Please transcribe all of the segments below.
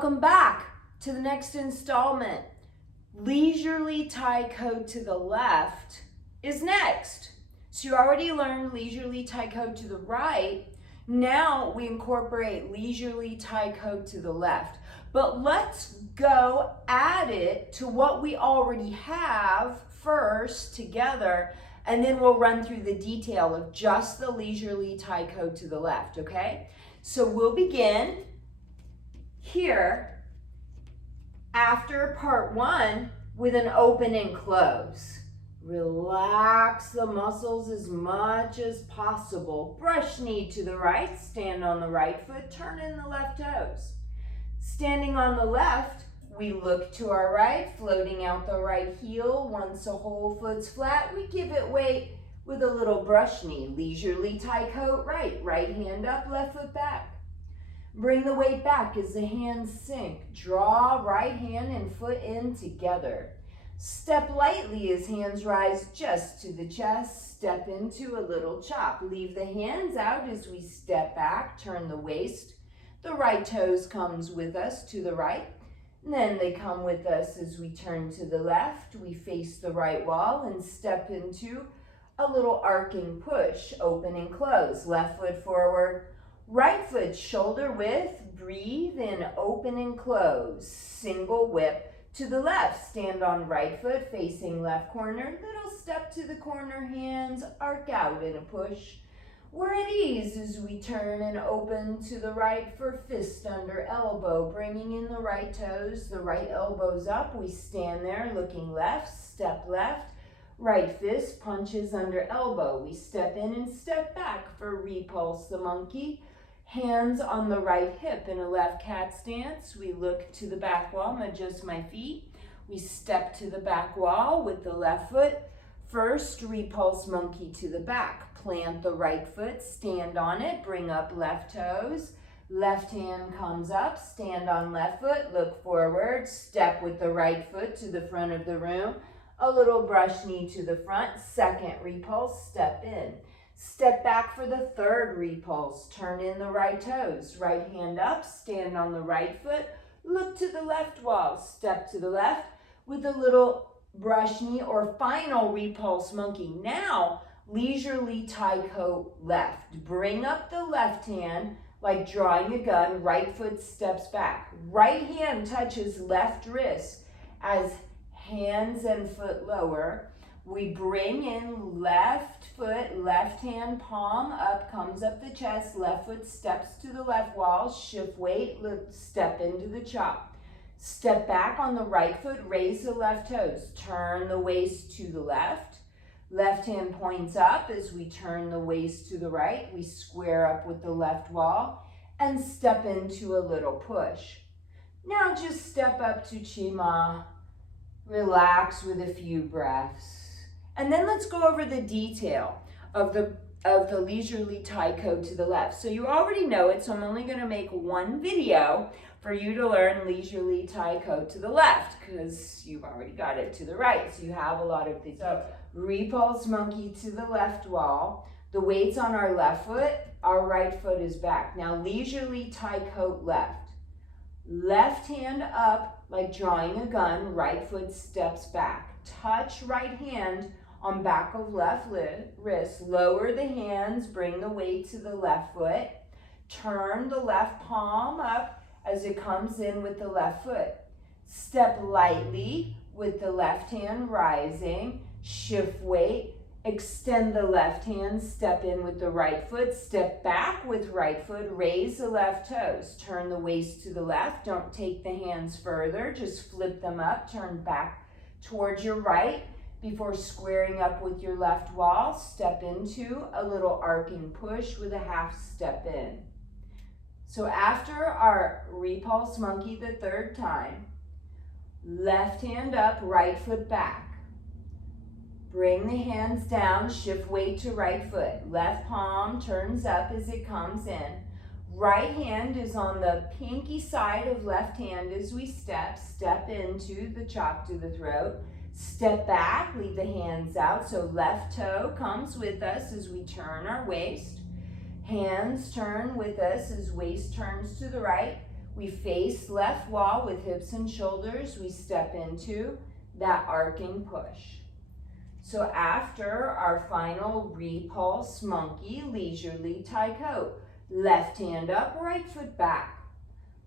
Welcome back to the next installment. Leisurely tie code to the left is next. So you already learned leisurely tie code to the right. Now we incorporate leisurely tie code to the left. But let's go add it to what we already have first together, and then we'll run through the detail of just the leisurely tie code to the left, okay? So we'll begin here after part one with an open and close. Relax the muscles as much as possible. Brush knee to the right, stand on the right foot, turn in the left toes. Standing on the left, we look to our right, floating out the right heel. Once the whole foot's flat, we give it weight with a little brush knee. Leisurely tie code right hand up, left foot back. Bring the weight back as the hands sink. Draw right hand and foot in together. Step lightly as hands rise just to the chest. Step into a little chop. Leave the hands out as we step back. Turn the waist. The right toes comes with us to the right. And then they come with us as we turn to the left. We face the right wall and step into a little arcing push. Open and close. Left foot forward. Right foot shoulder width, breathe in, open and close. Single whip to the left. Stand on right foot, facing left corner. Little step to the corner, hands arc out in a push. We're at ease as we turn and open to the right for fist under elbow. Bringing in the right toes, the right elbows up. We stand there looking left, step left. Right fist punches under elbow. We step in and step back for repulse the monkey. Hands on the right hip in a left cat stance. We look to the back wall, adjust my feet. We step to the back wall with the left foot. First, repulse monkey to the back. Plant the right foot, stand on it, bring up left toes. Left hand comes up, stand on left foot, look forward, step with the right foot to the front of the room. A little brush knee to the front. Second repulse, step in. Step back for the third repulse. Turn in the right toes. Right hand up, stand on the right foot. Look to the left wall. Step to the left with a little brush knee or final repulse monkey. Now, leisurely tie code left. Bring up the left hand like drawing a gun. Right foot steps back. Right hand touches left wrist as hands and foot lower. We bring in left foot, left hand palm up, comes up the chest, left foot steps to the left wall, shift weight, step into the chop. Step back on the right foot, raise the left toes, turn the waist to the left. Left hand points up as we turn the waist to the right. We square up with the left wall and step into a little push. Now just step up to Chima. Relax with a few breaths. And then let's go over the detail of the leisurely tie code to the left. So you already know it, so I'm only going to make one video for you to learn leisurely tie code to the left because you've already got it to the right. So you have a lot of these. So repulse monkey to the left wall. The weight's on our left foot. Our right foot is back. Now leisurely tie code left. Left hand up like drawing a gun. Right foot steps back. Touch right hand on back of left wrist. Lower the hands, bring the weight to the left foot. Turn the left palm up as it comes in with the left foot. Step lightly with the left hand rising. Shift weight. Extend the left hand, step in with the right foot. Step back with right foot. Raise the left toes. Turn the waist to the left. Don't take the hands further. Just flip them up. Turn back towards your right. Before squaring up with your left wall, step into a little arcing push with a half step in. So after our repulse monkey the third time, left hand up, right foot back. Bring the hands down, shift weight to right foot. Left palm turns up as it comes in. Right hand is on the pinky side of left hand as we step into the chop to the throat. Step back, leave the hands out, so left toe comes with us as we turn our waist. Hands turn with us as waist turns to the right. We face left wall with hips and shoulders. We step into that arcing push. So after our final repulse monkey, leisurely tie coat. Left hand up, right foot back.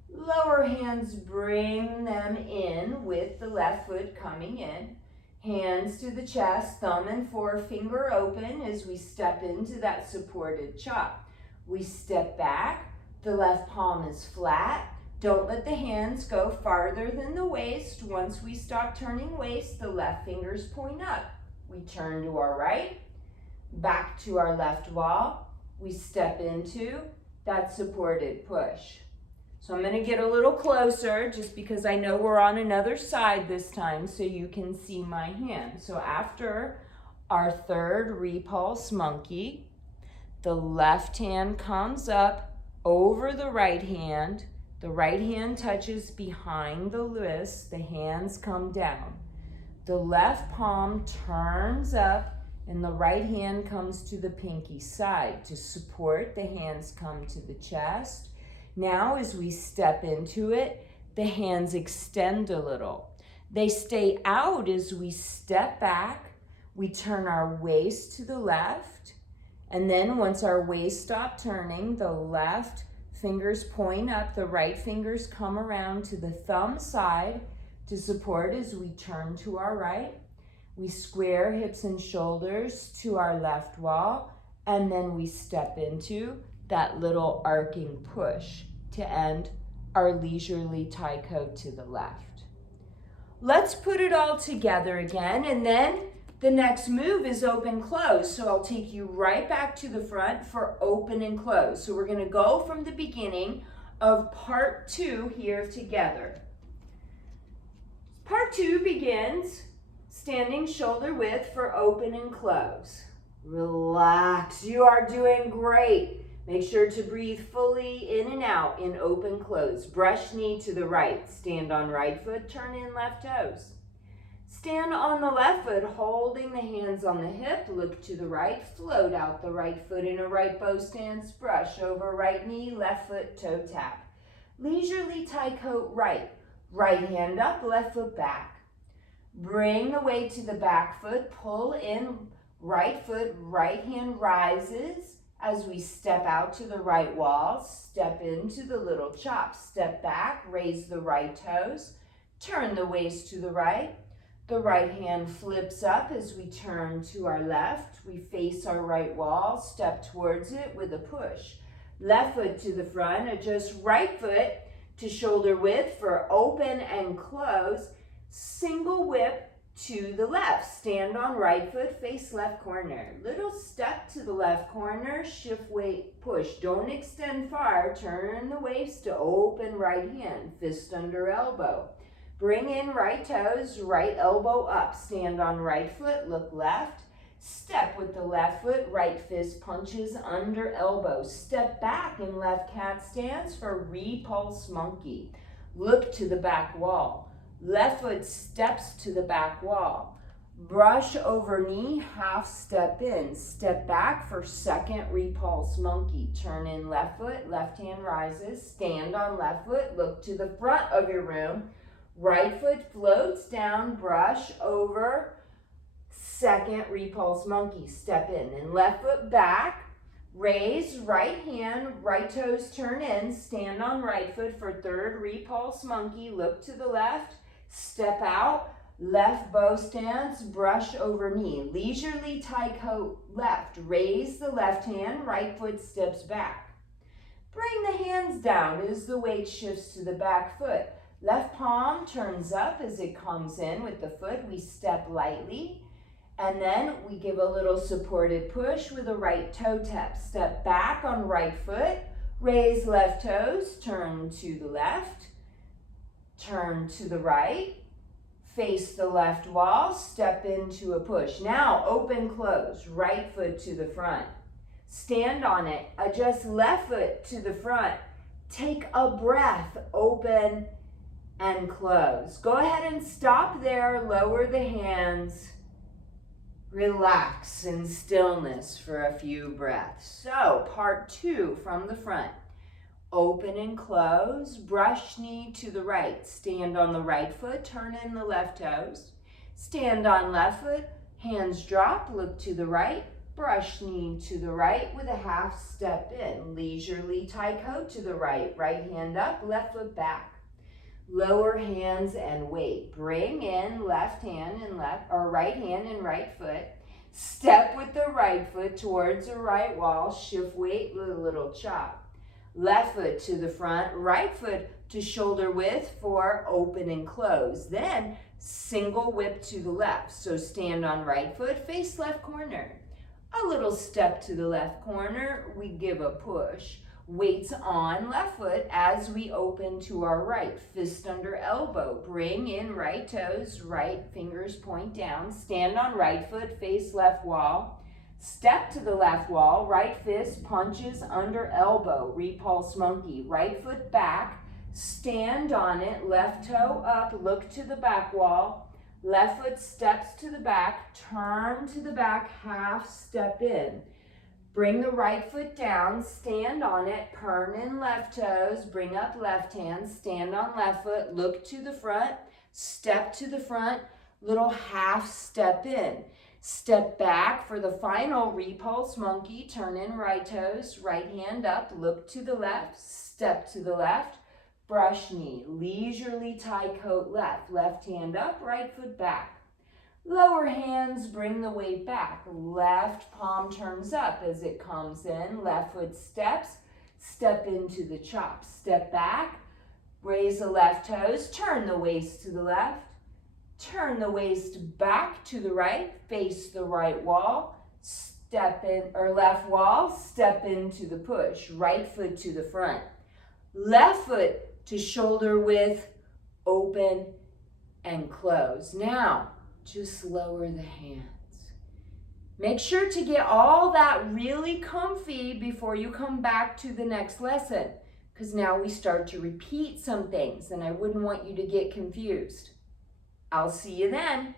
Lower hands, bring them in with the left foot coming in. Hands to the chest, thumb and forefinger open as we step into that supported chop. We step back, the left palm is flat. Don't let the hands go farther than the waist. Once we stop turning waist, the left fingers point up. We turn to our right, back to our left wall. We step into that supported push. So I'm going to get a little closer just because I know we're on another side this time so you can see my hand. So after our third repulse monkey, the left hand comes up over the right hand. The right hand touches behind the wrist. The hands come down. The left palm turns up and the right hand comes to the pinky side. To support, the hands come to the chest. Now as we step into it, the hands extend a little. They stay out as we step back. We turn our waist to the left. And then once our waist stops turning, the left fingers point up, the right fingers come around to the thumb side to support as we turn to our right. We square hips and shoulders to our left wall, and then we step into that little arcing push to end our leisurely tie coat to the left. Let's put it all together again, and then the next move is open close. So I'll take you right back to the front for open and close. So we're going to go from the beginning of part 2 here together. Part 2 begins standing shoulder width for open and close. Relax, you are doing great. Make sure to breathe fully in and out in open close. Brush knee to the right. Stand on right foot, turn in left toes. Stand on the left foot, holding the hands on the hip. Look to the right, float out the right foot in a right bow stance. Brush over right knee, left foot, toe tap. Leisurely tie coat right. Right hand up, left foot back. Bring the weight to the back foot, pull in right foot, right hand rises. As we step out to the right wall, step into the little chop. Step back, raise the right toes, turn the waist to the right. The right hand flips up as we turn to our left. We face our right wall, step towards it with a push. Left foot to the front, adjust right foot to shoulder width for open and close. Single whip to the left. Stand on right foot, face left corner. Little step to the left corner, shift weight, push. Don't extend far. Turn the waist to open right hand, fist under elbow. Bring in right toes, right elbow up. Stand on right foot, look left. Step with the left foot, right fist punches under elbow. Step back in left cat stance for repulse monkey. Look to the back wall. Left foot steps to the back wall. Brush over knee, half step in. Step back for second repulse monkey. Turn in left foot, left hand rises. Stand on left foot, look to the front of your room. Right foot floats down, brush over second repulse monkey. Step in. Then left foot back, raise right hand, right toes turn in. Stand on right foot for third repulse monkey. Look to the left. Step out, left bow stance, brush over knee. Leisurely tie coat left. Raise the left hand, right foot steps back. Bring the hands down as the weight shifts to the back foot. Left palm turns up as it comes in with the foot. We step lightly, and then we give a little supported push with a right toe tap. Step back on right foot, raise left toes, turn to the left. Turn to the right, face the left wall, step into a push. Now open close, right foot to the front. Stand on it, adjust left foot to the front. Take a breath, open and close. Go ahead and stop there, lower the hands. Relax in stillness for a few breaths. So part 2 from the front. Open and close, brush knee to the right. Stand on the right foot, turn in the left toes. Stand on left foot, hands drop, look to the right. Brush knee to the right with a half step in. Leisurely taiko to the right. Right hand up, left foot back. Lower hands and wait. Bring in left hand and right hand and right foot. Step with the right foot towards the right wall. Shift weight with a little chop. Left foot to the front, right foot to shoulder width for open and close. Then single whip to the left. So stand on right foot, face left corner. A little step to the left corner, we give a push. Weights on left foot as we open to our right. Fist under elbow. Bring in right toes, right fingers point down. Stand on right foot, face left wall. Step to the left wall. Right fist punches under elbow. Repulse monkey. Right foot back. Stand on it. Left toe up. Look to the back wall. Left foot steps to the back. Turn to the back. Half step in. Bring the right foot down, stand on it, turn in left toes, bring up left hand, stand on left foot, look to the front, step to the front, little half step in. Step back for the final repulse monkey, turn in right toes, right hand up, look to the left, step to the left, brush knee, leisurely tie coat left, left hand up, right foot back. Lower hands bring the weight back. Left palm turns up as it comes in. Left foot steps. Step into the chop. Step back. Raise the left toes. Turn the waist to the left. Turn the waist back to the right. Face the right wall. Step in, or left wall. Step into the push. Right foot to the front. Left foot to shoulder width. Open and close. Now, just lower the hands. Make sure to get all that really comfy before you come back to the next lesson, because now we start to repeat some things and I wouldn't want you to get confused. I'll see you then.